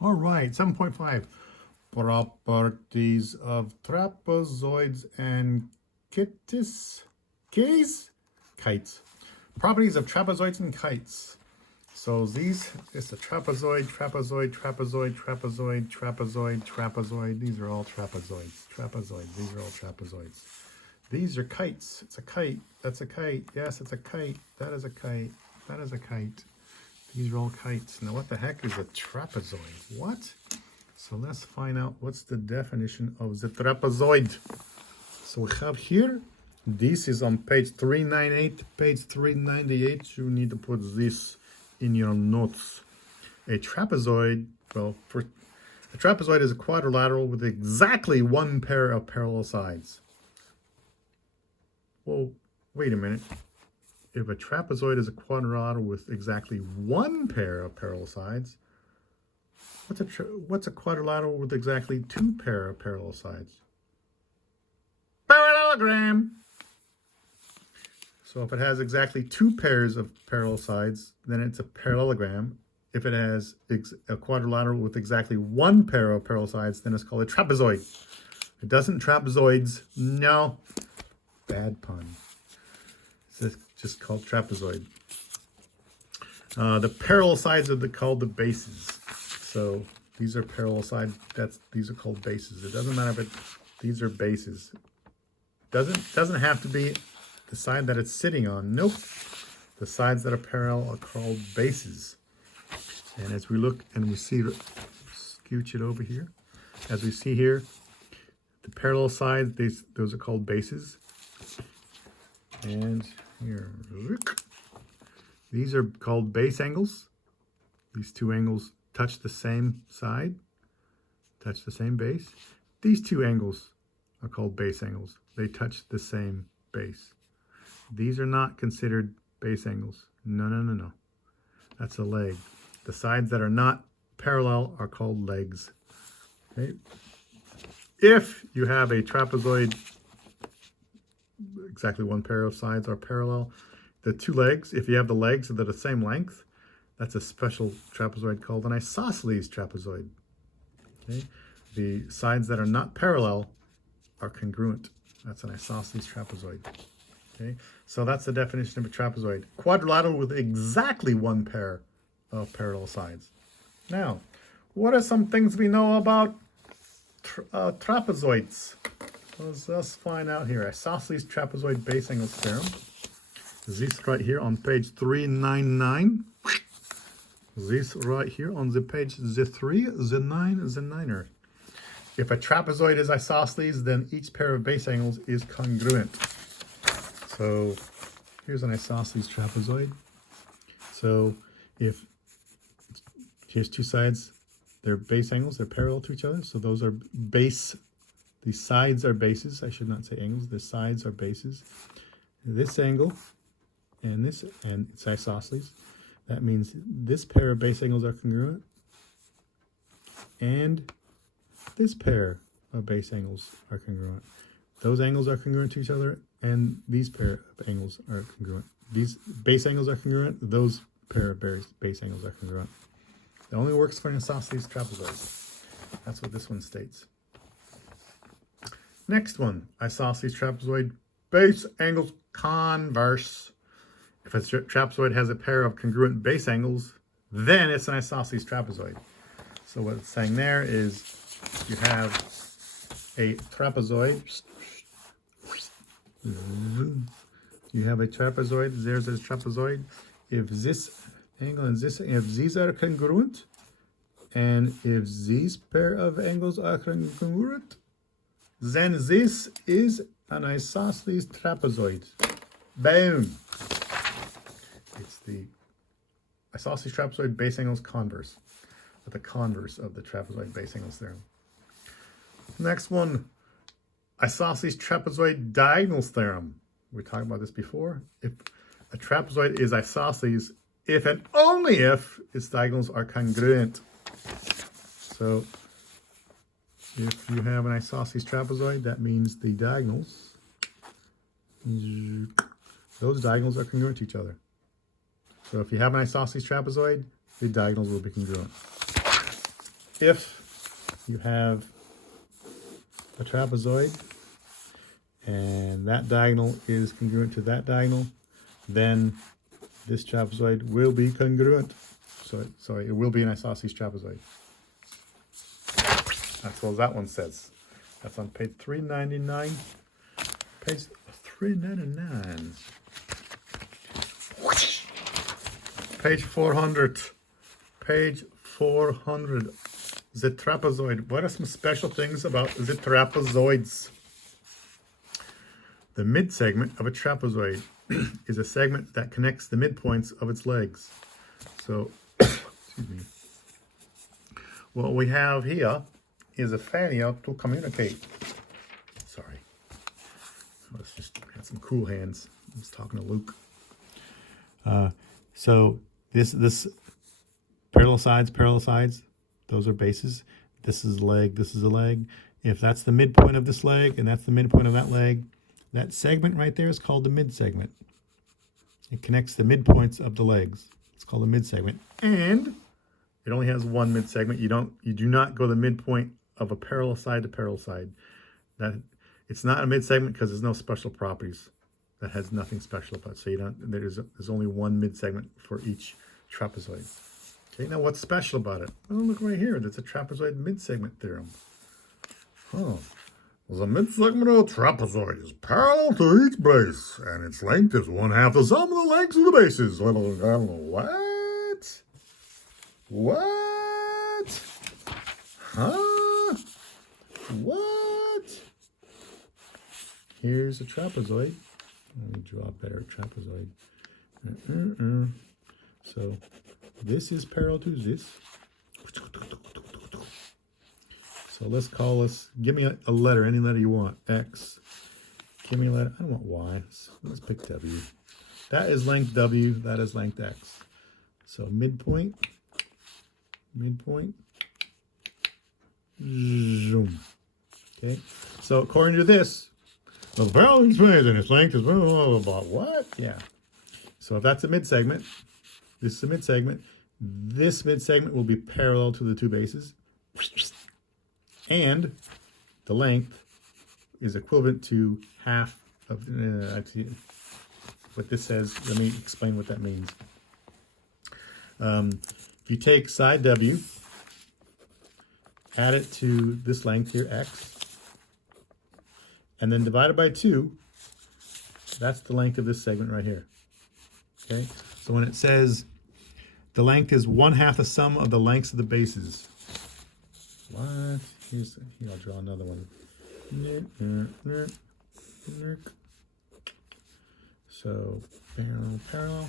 All right, 7.5. Properties of trapezoids and kites. Kites. Properties of trapezoids and kites. So these is the trapezoid, trapezoid, trapezoid, trapezoid, trapezoid, trapezoid. These are all trapezoids. Trapezoids. These are all trapezoids. These are kites. It's a kite. That's a kite. Yes, it's a kite. That is a kite. That is a kite. These are all kites. Now, what the heck is a trapezoid? What? So let's find out what's the definition of the trapezoid. So we have here, this is on page 398, page 398. You need to put this in your notes. A trapezoid, well, a trapezoid is a quadrilateral with exactly one pair of parallel sides. Well, wait a minute. If a trapezoid is a quadrilateral with exactly one pair of parallel sides, what's a quadrilateral with exactly two pair of parallel sides? Parallelogram. So if it has exactly two pairs of parallel sides, then it's a parallelogram. If it has a quadrilateral with exactly one pair of parallel sides, then it's called a trapezoid. It doesn't trapezoids. No. Bad pun. It's just called trapezoid. The parallel sides are called the bases. So these are parallel sides. These are called bases. It doesn't matter if these are bases. Doesn't have to be the side that it's sitting on. Nope. The sides that are parallel are called bases. And as we look and we see, scooch it over here. As we see here, the parallel sides, those are called bases. And here, these are called base angles. These two angles touch the same side, touch the same base. These two angles are called base angles. They touch the same base. These are not considered base angles. No. That's a leg. The sides that are not parallel are called legs. Okay. If you have a trapezoid, exactly one pair of sides are parallel. The two legs, if you have the legs that are the same length, that's a special trapezoid called an isosceles trapezoid. Okay? The sides that are not parallel are congruent. That's an isosceles trapezoid. Okay? So that's the definition of a trapezoid. Quadrilateral with exactly one pair of parallel sides. Now, what are some things we know about trapezoids? Let's find out here. Isosceles trapezoid base angles theorem. This right here on page 399. This right here on the page the 3, the 9, the 9er. If a trapezoid is isosceles, then each pair of base angles is congruent. So here's an isosceles trapezoid. So if here's two sides, they're base angles, they're parallel to each other. So those are base. These sides are bases. I should not say angles. The sides are bases. This angle and this, and it's isosceles. That means this pair of base angles are congruent, and this pair of base angles are congruent. Those angles are congruent to each other, and these pair of angles are congruent. These base angles are congruent. Those pair of base angles are congruent. It only works for an isosceles trapezoid. That's what this one states. Next one, isosceles trapezoid, base angles converse. If a trapezoid has a pair of congruent base angles, then it's an isosceles trapezoid. So what it's saying there is you have a trapezoid. You have a trapezoid. There's a trapezoid. If this angle and this, if these are congruent, and if these pair of angles are congruent, then this is an isosceles trapezoid. Boom. It's the isosceles trapezoid base angles converse, or the converse of the trapezoid base angles theorem. Next one, isosceles trapezoid diagonals theorem. We talked about this before. If a trapezoid is isosceles, if and only if its diagonals are congruent. So if you have an isosceles trapezoid, that means the diagonals, those diagonals are congruent to each other. So if you have an isosceles trapezoid, the diagonals will be congruent. if you have a trapezoid and that diagonal is congruent to that diagonal, then this trapezoid will be congruent. So, sorry, it will be an isosceles trapezoid. That's what that one says. That's on page 399. Page 399. Page 400. Page 400. The trapezoid. What are some special things about the trapezoids? The mid-segment of a trapezoid is a segment that connects the midpoints of its legs. So, excuse me. What we have here is a failure to communicate. Sorry. Let's just had some cool hands. I was talking to Luke. So this parallel sides, those are bases. This is a leg, this is a leg. If that's the midpoint of this leg and that's the midpoint of that leg, that segment right there is called the mid-segment. It connects the midpoints of the legs. It's called a mid-segment. And it only has one mid-segment. You do not go the midpoint of a parallel side to parallel side. That it's not a mid-segment because there's no special properties. That has nothing special about it. So there's only one mid-segment for each trapezoid. Okay, now what's special about it? Well, look right here. There's a trapezoid mid-segment theorem. Oh. The mid-segment of a trapezoid is parallel to each base, and its length is 1/2 the sum of the lengths of the bases. I don't know what? What? Huh? What? Here's a trapezoid. Let me draw a better trapezoid. So this is parallel to this. So let's call this, give me a letter, any letter you want. X. Give me a letter, I don't want Y. Let's pick W. That is length W, that is length X. So midpoint, zoom. Okay, so according to this, the parallel space and its length is blah, blah, blah, blah. What? Yeah. So if that's a mid-segment, this is a mid-segment, this mid-segment will be parallel to the two bases. And the length is equivalent to half of, actually, what this says, let me explain what that means. If you take side W, add it to this length here, X, and then divide it by 2, that's the length of this segment right here. Okay, so when it says the length is 1/2 the sum of the lengths of the bases. What? Here, I'll draw another one. So parallel.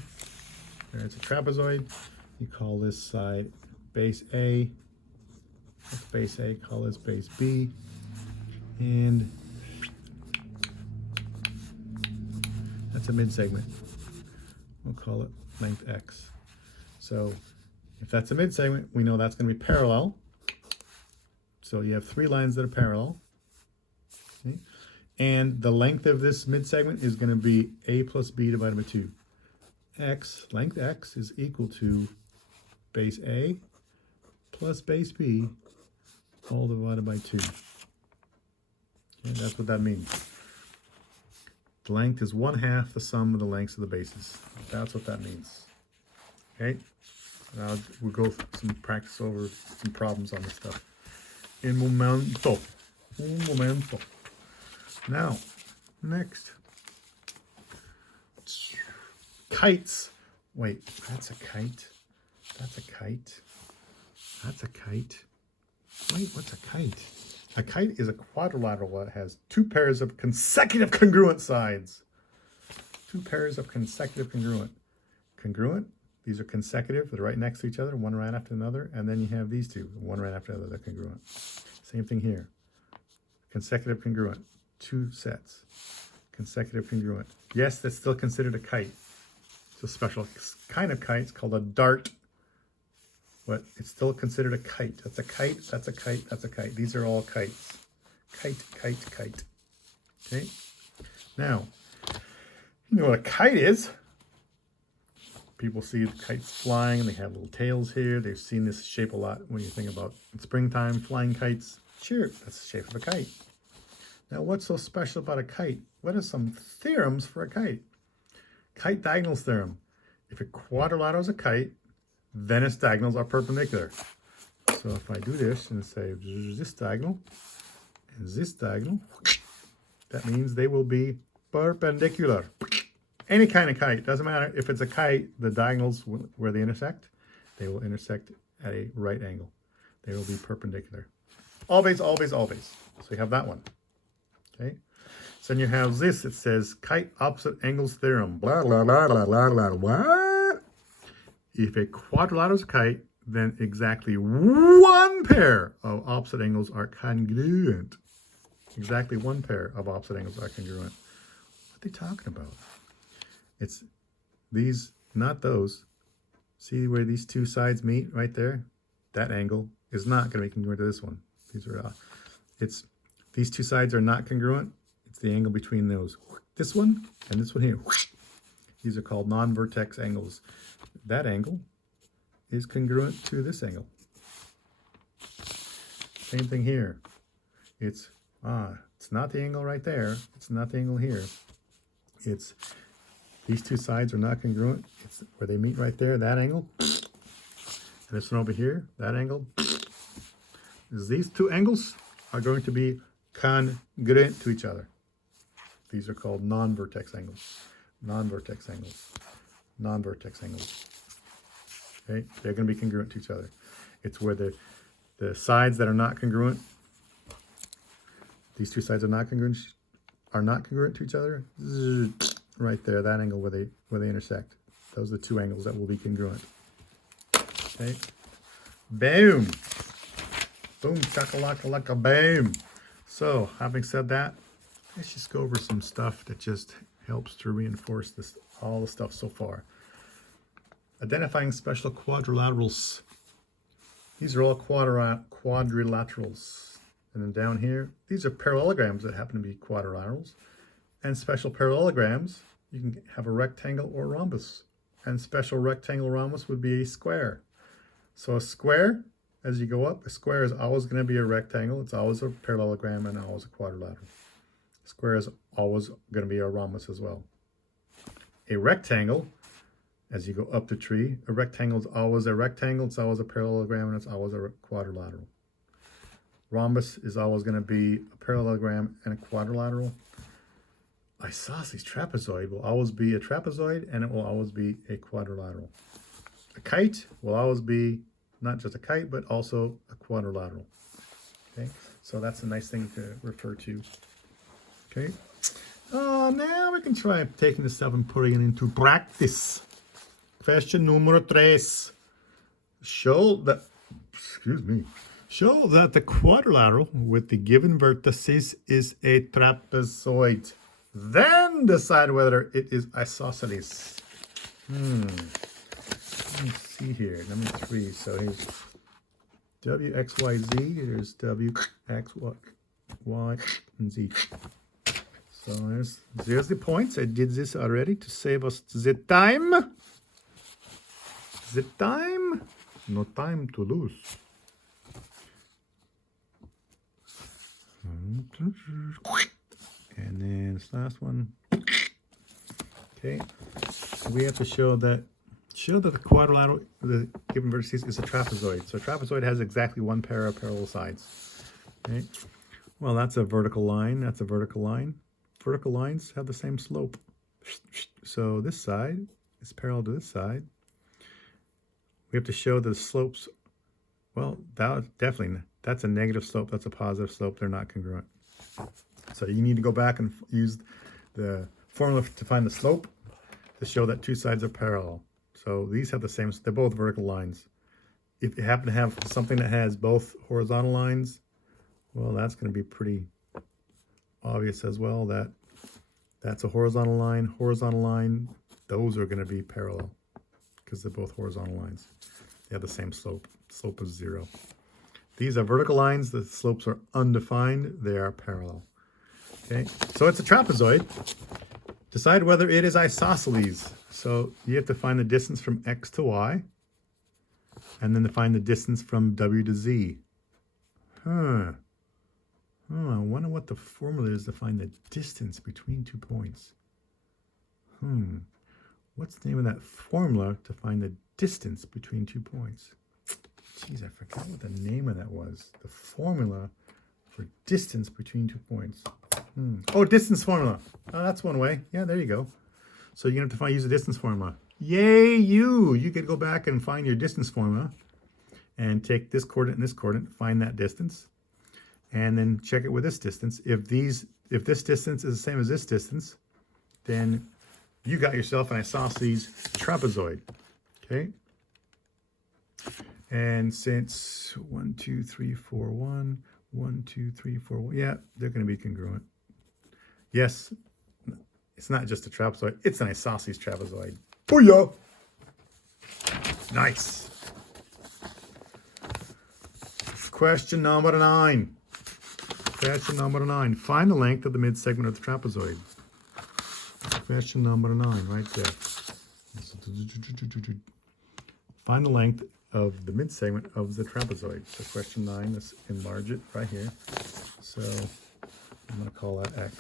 There's a trapezoid. You call this side base A. That's base A. Call this base B. And that's a mid-segment. We'll call it length X. So if that's a mid-segment, we know that's going to be parallel. So you have 3 lines that are parallel. Okay? And the length of this mid-segment is going to be A plus B divided by 2. X, length X, is equal to base A plus base B, all divided by 2. Okay, that's what that means. The length is 1/2 the sum of the lengths of the bases. That's what that means. Okay? Now we'll go through some practice over some problems on this stuff. Un momento. Now, next. Kites. Wait, that's a kite. That's a kite. That's a kite. Wait, what's a kite? A kite is a quadrilateral that has 2 pairs of consecutive congruent sides. 2 pairs of consecutive congruent. Congruent, these are consecutive. They're right next to each other, one right after another. And then you have these 2, one right after another, they're congruent. Same thing here. Consecutive congruent, 2 sets. Consecutive congruent. Yes, that's still considered a kite. It's a special kind of kite. It's called a dart. But it's still considered a kite. That's a kite, that's a kite, that's a kite. These are all kites. Kite, kite, kite. Okay? Now, you know what a kite is? People see the kites flying, and they have little tails here. They've seen this shape a lot when you think about springtime flying kites. Sure, that's the shape of a kite. Now, what's so special about a kite? What are some theorems for a kite? Kite diagonals theorem. If a quadrilateral is a kite, then its diagonals are perpendicular. So if I do this and say this diagonal and this diagonal, that means they will be perpendicular. Any kind of kite, doesn't matter if it's a kite, the diagonals where they intersect, they will intersect at a right angle. They will be perpendicular. Always, always, always. So you have that one. Okay. So then you have this, it says kite opposite angles theorem. Blah, blah, blah, blah, blah, blah. What? If a quadrilateral is a kite, then exactly one pair of opposite angles are congruent. Exactly one pair of opposite angles are congruent. What are they talking about? It's these, not those. See where these two sides meet right there? That angle is not going to be congruent to this one. These are, these two sides are not congruent. It's the angle between those. This one and this one here. These are called non-vertex angles. That angle is congruent to this angle. Same thing here. It's not the angle right there. It's not the angle here. It's these two sides are not congruent. It's where they meet right there, that angle. And this one over here, that angle. These two angles are going to be congruent to each other. These are called non-vertex angles. Non-vertex angles. Non-vertex angles. Okay, they're going to be congruent to each other. It's where the sides that are not congruent, these two sides are not congruent to each other. Right there, that angle where they intersect. Those are the two angles that will be congruent. Okay. Boom. Boom, chakalaka boom. So, having said that, let's just go over some stuff that just helps to reinforce this, all the stuff so far. Identifying special quadrilaterals. These are all quadrilaterals. And then down here, these are parallelograms that happen to be quadrilaterals. And special parallelograms, you can have a rectangle or rhombus. And special rectangle rhombus would be a square. So a square, as you go up, a square is always going to be a rectangle. It's always a parallelogram and always a quadrilateral. A square is always going to be a rhombus as well. A rectangle, as you go up the tree, a rectangle is always a rectangle. It's always a parallelogram and it's always a quadrilateral. Rhombus is always going to be a parallelogram and a quadrilateral. Isosceles trapezoid will always be a trapezoid and it will always be a quadrilateral. A kite will always be not just a kite, but also a quadrilateral. Okay, so that's a nice thing to refer to. Okay, now we can try taking this stuff and putting it into practice. Question numero 3. Show that the quadrilateral with the given vertices is a trapezoid. Then decide whether it is isosceles. Let me see here. Number 3. So here's W, X, Y, Z. Here's W, X, Y, and Z. So there's the points. I did this already to save us the time. The time. No time to lose. And then this last one. Okay. We have to show that the quadrilateral, the given vertices, is a trapezoid. So a trapezoid has exactly one pair of parallel sides. Okay. Well, that's a vertical line. That's a vertical line. Vertical lines have the same slope. So this side is parallel to this side. We have to show the slopes. Well, that's a negative slope. That's a positive slope. They're not congruent. So you need to go back and use the formula to find the slope to show that two sides are parallel. So these have the same, they're both vertical lines. If you happen to have something that has both horizontal lines, well, that's going to be pretty obvious as well. That's a horizontal line. Those are going to be parallel because they're both horizontal lines. They have the same slope. Slope is 0. These are vertical lines. The slopes are undefined. They are parallel. Okay, so it's a trapezoid. Decide whether it is isosceles. So you have to find the distance from x to y, and then to find the distance from w to z. Huh. Oh, I wonder what the formula is to find the distance between 2 points. What's the name of that formula to find the distance between 2 points? Jeez, I forgot what the name of that was. The formula for distance between 2 points. Oh, distance formula. Oh, that's one way. Yeah, there you go. So you're going to have to use the distance formula. Yay, you! You could go back and find your distance formula and take this coordinate and this coordinate, find that distance, and then check it with this distance. If this distance is the same as this distance, then you got yourself an isosceles trapezoid. Okay? And since 1, 2, 3, 4, 1, 1, 2, 3, 4, 1, yeah, they're going to be congruent. Yes, it's not just a trapezoid, it's an isosceles trapezoid. Booyah! Nice. Question number 9. Question number 9. Find the length of the mid-segment of the trapezoid. Question number 9, right there. Find the length of the mid-segment of the trapezoid. So question 9, let's enlarge it right here. So I'm going to call that x.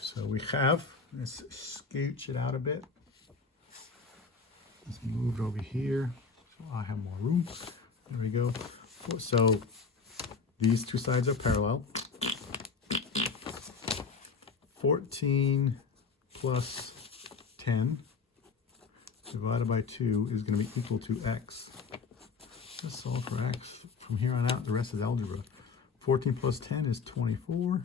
So we have, let's scooch it out a bit. Let's move it over here so I have more room. There we go. So these two sides are parallel. 14 plus 10 divided by 2 is going to be equal to x. Let's solve for x. From here on out, the rest is algebra. 14 plus 10 is 24.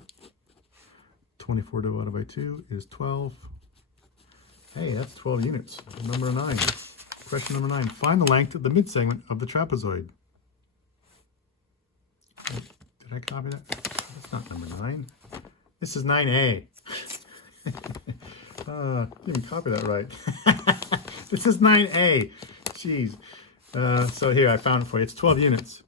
24 divided by 2 is 12. Hey, that's 12 units. Number 9. Question number 9. Find the length of the midsegment of the trapezoid. Did I copy that? That's not number 9. This is 9A. You didn't copy that right. This is 9A. Jeez. So here, I found it for you. It's 12 units.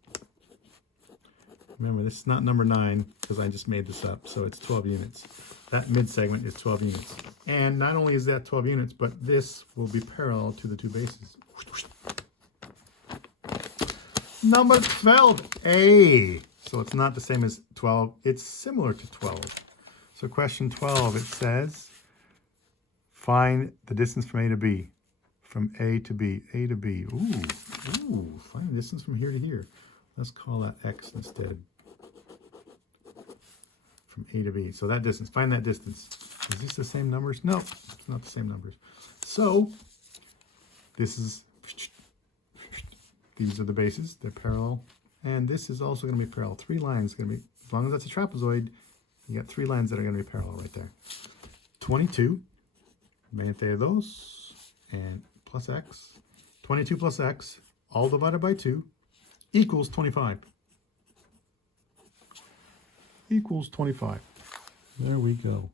Remember, this is not number 9 because I just made this up. So it's 12 units. That mid-segment is 12 units. And not only is that 12 units, but this will be parallel to the two bases. Number 12A. So it's not the same as 12. It's similar to 12. So question 12, it says, find the distance from A to B. From A to B. A to B. Ooh. Find the distance from here to here. Let's call that x instead. From A to B. So that distance. Find that distance. Is this the same numbers? No, it's not the same numbers. So this is, these are the bases. They're parallel. And this is also going to be parallel. 3 lines going to be, as long as that's a trapezoid, you got 3 lines that are going to be parallel right there. 22, 22, and plus x. 22 plus x, all divided by 2, equals 25. Equals 25. There we go.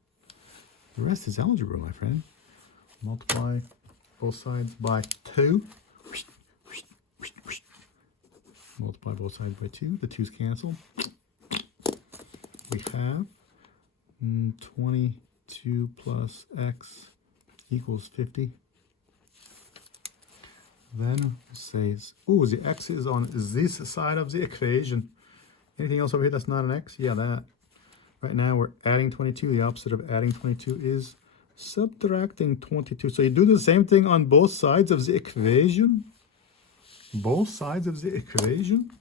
The rest is algebra, my friend. Multiply both sides by 2. Multiply both sides by 2. The 2's cancel. We have 22 plus x equals 50. Then it says, oh, the x is on this side of the equation. Anything else over here that's not an x? Yeah, that. Right now we're adding 22. The opposite of adding 22 is subtracting 22. So you do the same thing on both sides of the equation. Both sides of the equation.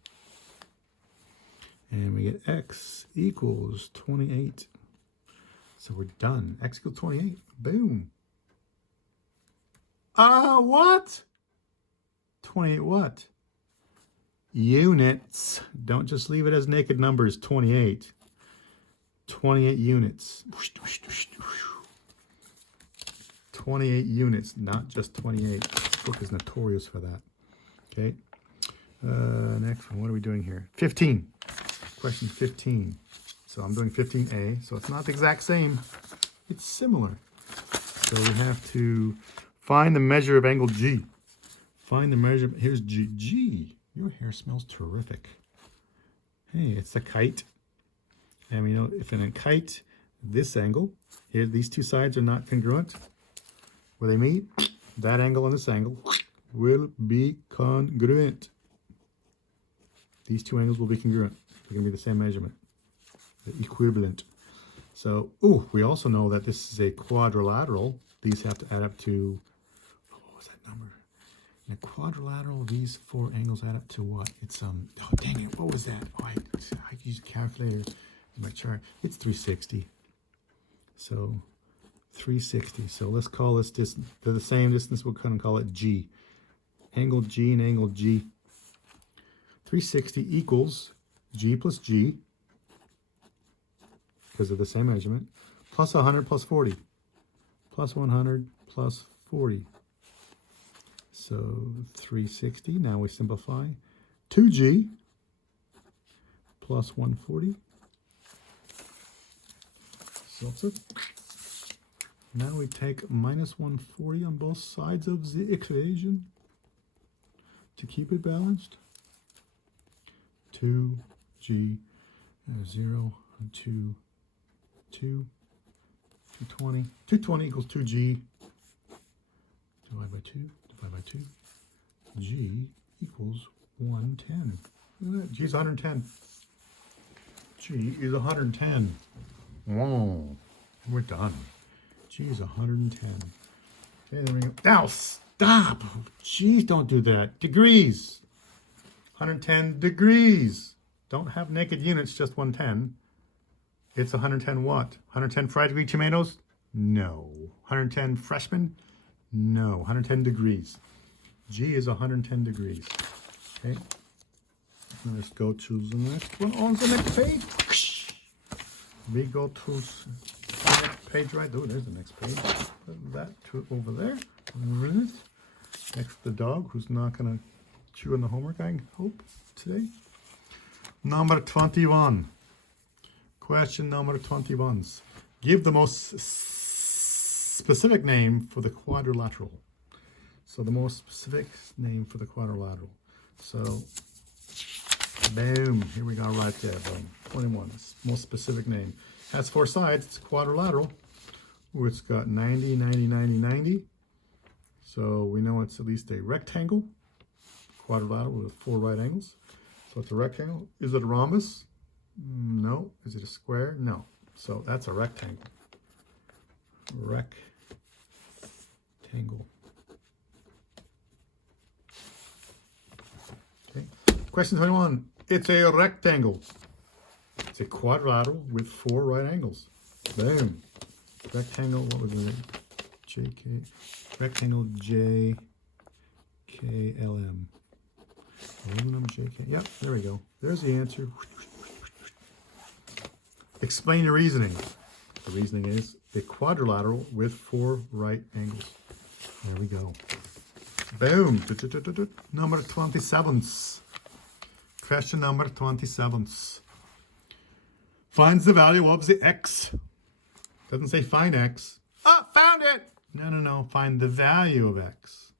And we get x equals 28. So we're done. X equals 28. Boom. What? 28 what? Units. Don't just leave it as naked numbers. 28. 28 units. 28 units, not just 28. This book is notorious for that. Okay. Next one. What are we doing here? 15. Question 15. So I'm doing 15A. So it's not the exact same. It's similar. So we have to find the measure of angle G. Find the measure. Here's G. G. Your hair smells terrific. Hey, it's a kite. And we know if in a kite, this angle, here these two sides are not congruent. Where they meet, that angle and this angle will be congruent. These two angles will be congruent. They're going to be the same measurement. They're equivalent. So, we also know that this is a quadrilateral. These have to add up to, what was that number? In a quadrilateral, these four angles add up to what? It's, oh dang it, what was that? Oh, I used a calculator in my chart. It's 360. So, 360. So let's call this distance. They're the same distance. We'll kind of call it G. Angle G and angle G. 360 equals G plus G, because of the same measurement, plus 100 plus 40. Plus 100 plus 40. So 360. Now we simplify. 2G plus 140. So now we take minus 140 on both sides of the equation to keep it balanced. 2G, 0, 2, 220. 220 equals 2G. Divide by 2, divide by 2. G equals 110. Look at that. G is 110. G is 110. Whoa. We're done. G is 110. Okay, there we go. Now, stop. Jeez, don't do that. Degrees. 110 degrees. Don't have naked units, just 110. It's 110 what? 110 fried degree tomatoes? No. 110 freshmen? No. 110 degrees. G is 110 degrees. Okay. Let's go to the next one on the next page. We go to the next page right. Oh, there's the next page. Put that over there. Next to the dog, who's not going to chew on the homework, I hope, today. Number 21. Question number 21. Give the most specific name for the quadrilateral. So the most specific name for the quadrilateral. So, boom. Here we go right there. Boom. 21. Most specific name. Has four sides. It's quadrilateral. Ooh, it's got 90, 90, 90, 90. So we know it's at least a rectangle. Quadrilateral with four right angles. So it's a rectangle. Is it a rhombus? No. Is it a square? No. So that's a rectangle. Rectangle. Okay. Question 21. It's a rectangle. It's a quadrilateral with four right angles. Boom. Rectangle, what was it? JK. Rectangle JKLM. Aluminum JK. Yep, there we go. There's the answer. Explain your reasoning. The reasoning is a quadrilateral with four right angles. There we go. Boom. Number 27. Question number 27. Finds the value of the x. Doesn't say find x. Oh, found it. No. Find the value of x.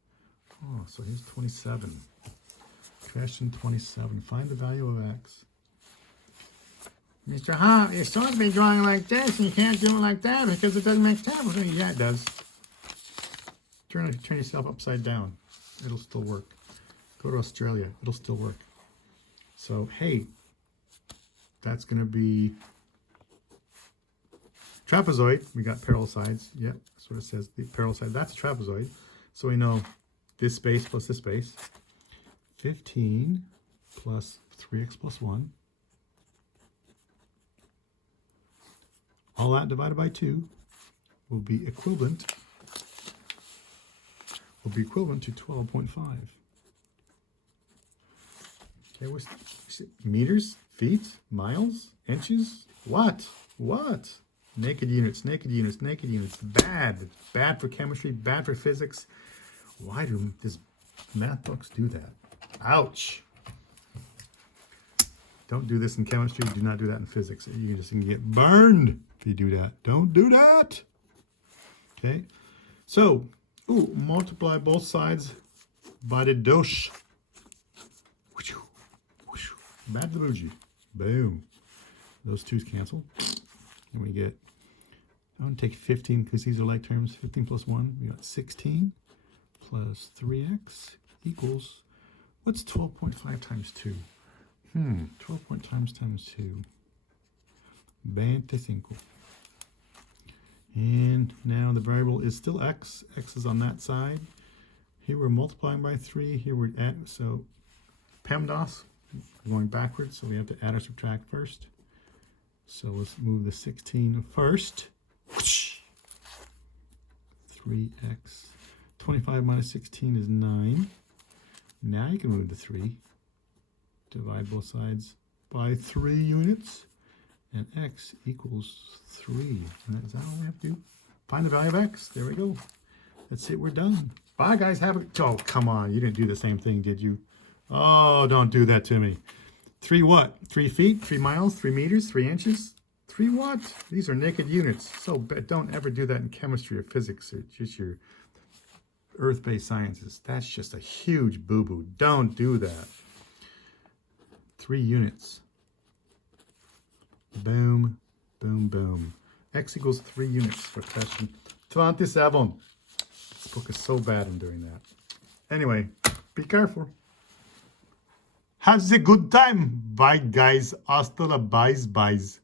Oh, so here's 27. Question 27. Find the value of x. Mr. Hop, you're supposed to be drawing like this, and you can't do it like that because it doesn't make sense. Yeah, it does. Turn yourself upside down. It'll still work. Go to Australia. It'll still work. So, hey, that's going to be trapezoid. We got parallel sides. Yep, that's what it says. The parallel side. That's a trapezoid. So we know this space plus this space. 15 plus 3x plus 1. All that divided by 2 will be equivalent to 12.5. Okay, what's meters, feet, miles, inches? What? Naked units. Bad for chemistry, bad for physics. Why do these math books do that? Ouch. Don't do this in chemistry. Do not do that in physics. You're just going to get burned if you do that. Don't do that. Okay. So, multiply both sides by the dosh. Bad the bougie. Boom. Those twos cancel. And we get I'm going to take 15 because these are like terms. 15 plus 1, we got 16 plus 3x equals, what's 12.5 times 2? 12 times 2. 25. And now the variable is still x. X is on that side. Here we're multiplying by 3. Here we're at, so PEMDAS, going backwards, so we have to add or subtract first. So let's move the 16 first. 3x. 25 minus 16 is 9. Now you can move the 3. Divide both sides by 3 units. And x equals 3. And is that all we have to do? Find the value of x. There we go. That's it. We're done. Bye, guys. Have a... Oh, come on. You didn't do the same thing, did you? Oh, don't do that to me. 3 what? 3 feet? 3 miles? 3 meters? 3 inches? 3 what? These are naked units. So don't ever do that in chemistry or physics or just your earth-based sciences. That's just a huge boo-boo. Don't do that. 3 units. Boom, boom, boom. X equals 3 units for question 27. This book is so bad in doing that. Anyway, be careful. Have a good time. Bye, guys. Hasta la byes.